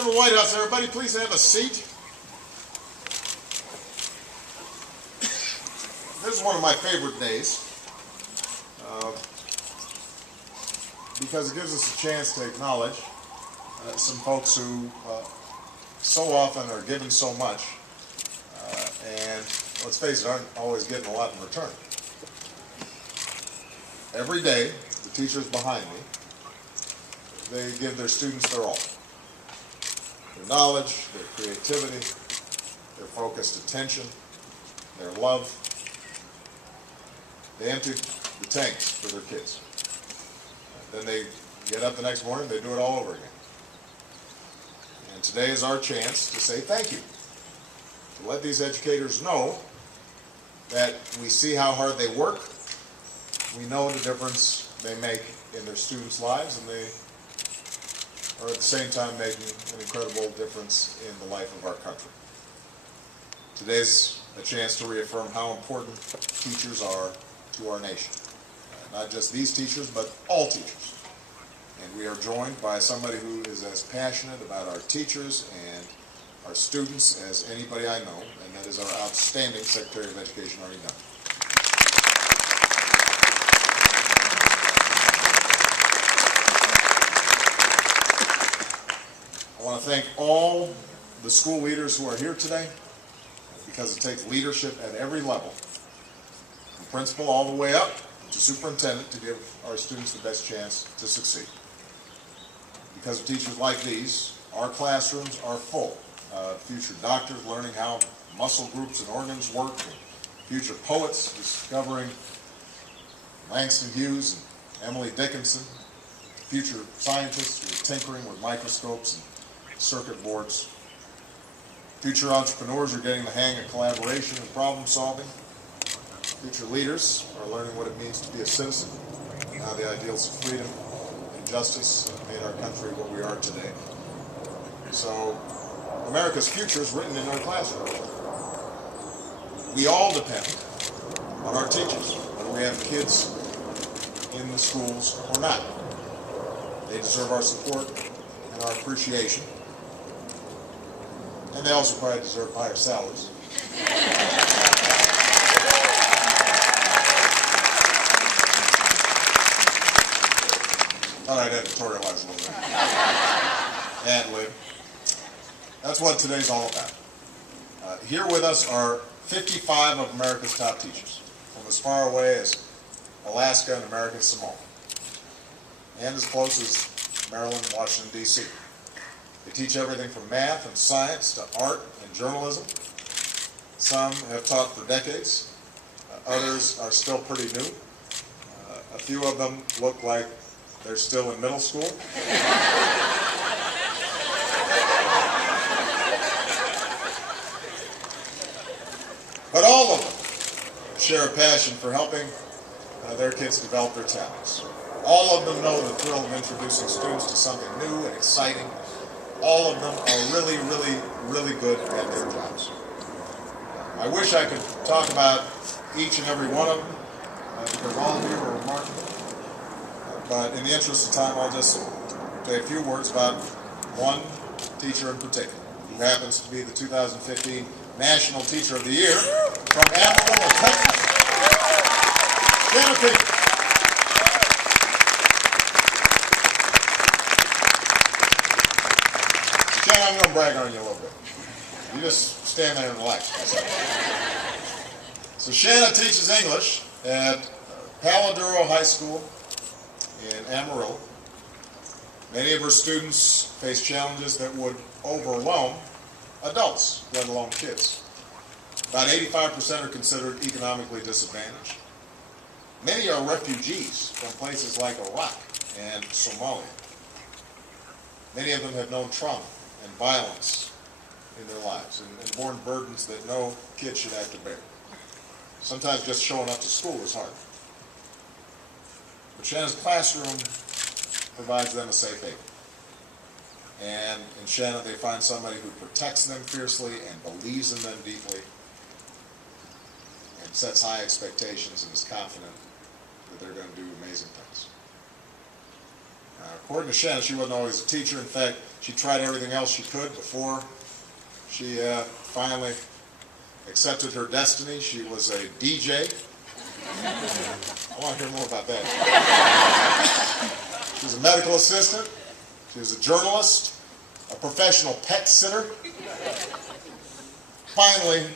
Welcome to the White House, everybody. Please have a seat. This is one of my favorite days because it gives us a chance to acknowledge some folks who so often are given so much and, let's face it, aren't always getting a lot in return. Every day, the teachers behind me, they give their students their all. Their knowledge, their creativity, their focused attention, their love. They empty the tanks for their kids. Then they get up the next morning, they do it all over again. And today is our chance to say thank you. To let these educators know that we see how hard they work, we know the difference they make in their students' lives, and they are at the same time making an incredible difference in the life of our country. Today's a chance to reaffirm how important teachers are to our nation. Not just these teachers, but all teachers. And we are joined by somebody who is as passionate about our teachers and our students as anybody I know, and that is our outstanding Secretary of Education, Arnie Dunn. I want to thank all the school leaders who are here today, because it takes leadership at every level, from principal all the way up to superintendent, to give our students the best chance to succeed. Because of teachers like these, our classrooms are full of future doctors learning how muscle groups and organs work, and future poets discovering Langston Hughes and Emily Dickinson, future scientists who are tinkering with microscopes and circuit boards. Future entrepreneurs are getting the hang of collaboration and problem solving. Future leaders are learning what it means to be a citizen, and how the ideals of freedom and justice have made our country what we are today. So, America's future is written in our classroom. We all depend on our teachers, whether we have kids in the schools or not. They deserve our support and our appreciation. And they also probably deserve higher salaries. All right, editorialize a little bit. Ad-lib. That's what today's all about. Here with us are 55 of America's top teachers, from as far away as Alaska and American Samoa, and as close as Maryland and Washington, D.C. They teach everything from math and science to art and journalism. Some have taught for decades. Others are still pretty new. A few of them look like they're still in middle school. But all of them share a passion for helping their kids develop their talents. All of them know the thrill of introducing students to something new and exciting. All of them are really, really, really good at their jobs. I wish I could talk about each and every one of them, because all of you are remarkable. But in the interest of time, I'll just say a few words about one teacher in particular, who happens to be the 2015 National Teacher of the Year from Amarillo, Texas. Shanna Teacher. Shanna, I'm going to brag on you a little bit. You just stand there and relax. So Shanna teaches English at Paladuro High School in Amarillo. Many of her students face challenges that would overwhelm adults, let alone kids. About 85% are considered economically disadvantaged. Many are refugees from places like Iraq and Somalia. Many of them have known trauma and violence in their lives and borne burdens that no kid should have to bear. Sometimes just showing up to school is hard. But Shanna's classroom provides them a safe haven. And in Shanna, they find somebody who protects them fiercely and believes in them deeply and sets high expectations and is confident that they're going to do amazing things. According to Shannon, she wasn't always a teacher. In fact, she tried everything else she could before she finally accepted her destiny. She was a DJ. I want to hear more about that. She was a medical assistant. She was a journalist, a professional pet sitter. Finally,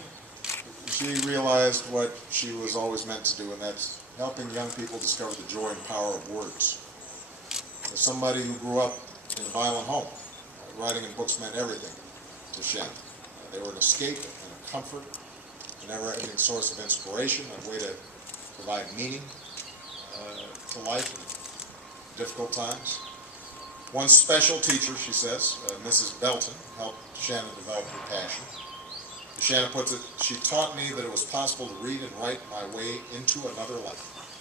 she realized what she was always meant to do, and that's helping young people discover the joy and power of words. As somebody who grew up in a violent home, writing and books meant everything to Shannon. They were an escape and a comfort, a never-ending source of inspiration, a way to provide meaning to life in difficult times. One special teacher, she says, Mrs. Belton, helped Shannon develop her passion. As Shannon puts it, she taught me that it was possible to read and write my way into another life.